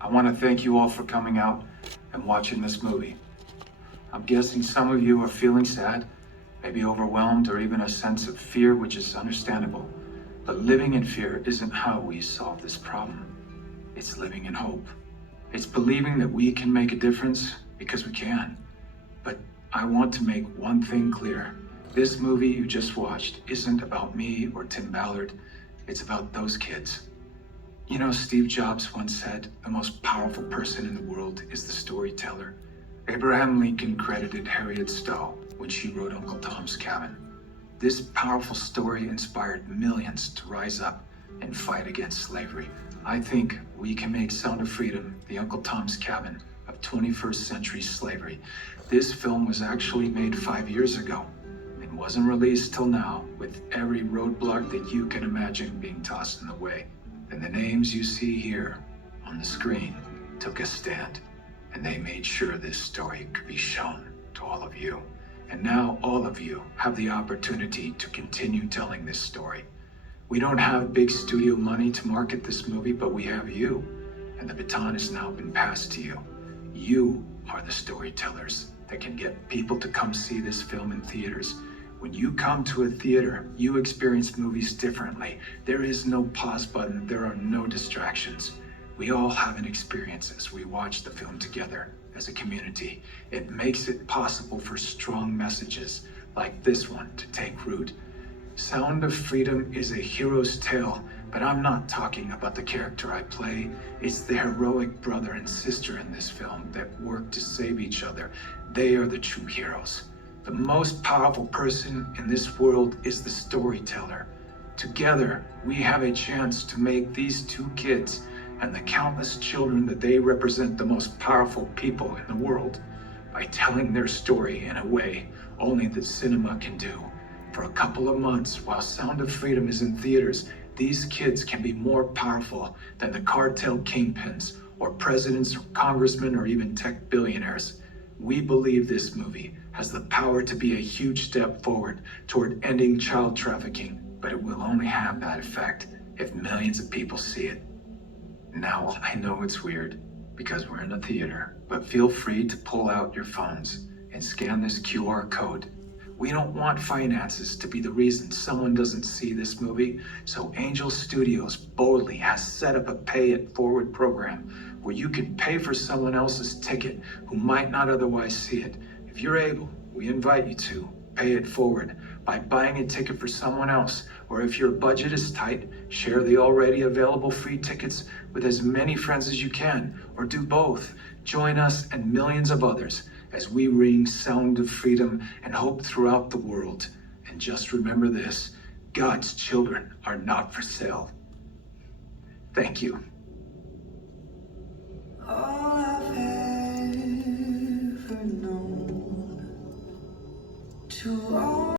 I want to thank you all for coming out and watching this movie. I'm guessing some of you are feeling sad, maybe overwhelmed, or even a sense of fear, which is understandable. But living in fear isn't how we solve this problem. It's living in hope. It's believing that we can make a difference because we can. But I want to make one thing clear. This movie you just watched isn't about me or Tim Ballard. It's about those kids. You know, Steve Jobs once said, the most powerful person in the world is the storyteller. Abraham Lincoln credited Harriet Stowe when she wrote Uncle Tom's Cabin. This powerful story inspired millions to rise up and fight against slavery. I think we can make Sound of Freedom the Uncle Tom's Cabin of 21st century slavery. This film was actually made 5 years ago and wasn't released till now, with every roadblock that you can imagine being tossed in the way. And the names you see here on the screen took a stand, and they made sure this story could be shown to all of you. And now all of you have the opportunity to continue telling this story. We don't have big studio money to market this movie, but we have you, and the baton has now been passed to you. You are the storytellers that can get people to come see this film in theaters. When you come to a theater, you experience movies differently. There is no pause button, there are no distractions. We all have an experience as we watch the film together as a community. It makes it possible for strong messages like this one to take root. Sound of Freedom is a hero's tale, but I'm not talking about the character I play. It's the heroic brother and sister in this film that work to save each other. They are the true heroes. The most powerful person in this world is the storyteller. Together, we have a chance to make these two kids and the countless children that they represent the most powerful people in the world by telling their story in a way only the cinema can do. For a couple of months, while Sound of Freedom is in theaters, these kids can be more powerful than the cartel kingpins or presidents or congressmen or even tech billionaires. We believe this movie has the power to be a huge step forward toward ending child trafficking, but it will only have that effect if millions of people see it. Now, I know it's weird because we're in a theater, but feel free to pull out your phones and scan this QR code. We don't want finances to be the reason someone doesn't see this movie, so Angel Studios boldly has set up a pay it forward program where you can pay for someone else's ticket who might not otherwise see it. If you're able, we invite you to pay it forward by buying a ticket for someone else, or if your budget is tight, share the already available free tickets with as many friends as you can, or do both. Join us and millions of others as we ring Sound of Freedom and hope throughout the world. And just remember this, God's children are not for sale. Thank you. Oh,